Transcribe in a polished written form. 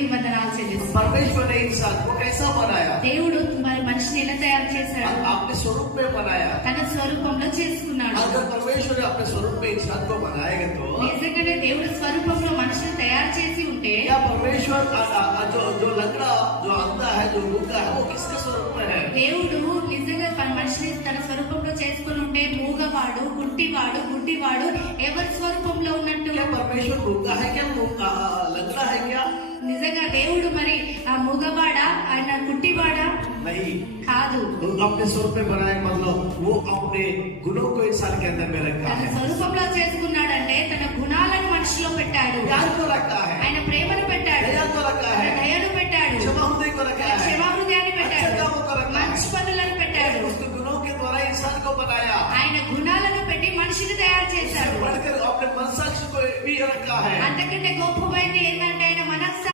దేవునికి వందనాలు చెల్లిస్తున్నాం. परमेश्वर ने इंसान को कैसा बनाया? దేవుడు మరి మనిషిని ఎలా తయారు చేశాడు? अपने स्वरूप में बनाया. తన స్వరూపంలో చేసుకున్నాడు. अगर परमेश्वर ने अपने स्वरूप में इंसान को बनाएगा तो నిజంగానే దేవుడి స్వరూపంలో మనిషిని తయారు చేసి ఉంటే क्या परमेश्वर जो लंगड़ा, जो अंधा है, जो मूंगा है, वो किसके स्वरूप में है? దేవుడు నిజంగా మనిషిని తన స్వరూపంలో చేసుకుని ఉంటే మూగవాడు, కుంటివాడు, గుడ్డివాడు ఎవరి స్వరూపంలో ఉన్నట్టు? क्या परमेश्वर मूंगा है? क्या लंगड़ा है? क्या నిజంగా దేవుడు మరి ఆ మూగవాడా, ఆయన కుంటివాడా? नहीं, కాదు. अपने स्वरूप में बनाया मतलब वो अपने गुणों को इंसान के अंदर में रखा తన है. స్వరూపంలో చేసుకున్నాడంటే తన గుణాలను మనిషిలో పెట్టాడు. प्यार को रखा है, ఆయన ప్రేమను పెట్టాడు, दया को रखा ఆయన है, దయను పెట్టాడు, क्षमा हृदय को रखा है, క్షమాహృదయాన్ని अच्छे పెట్టాడు, कामों को रखा మంచి है. పనులను పెట్టాడు. उसके गुणों के द्वारा इंसान को बनाया. ఆయన గుణాలను పెట్టి మనిషిని తయారు చేశాడు. बढ़कर अपने मनसाक्षी को भी रखा है. అంతకంటే గొప్పమైనది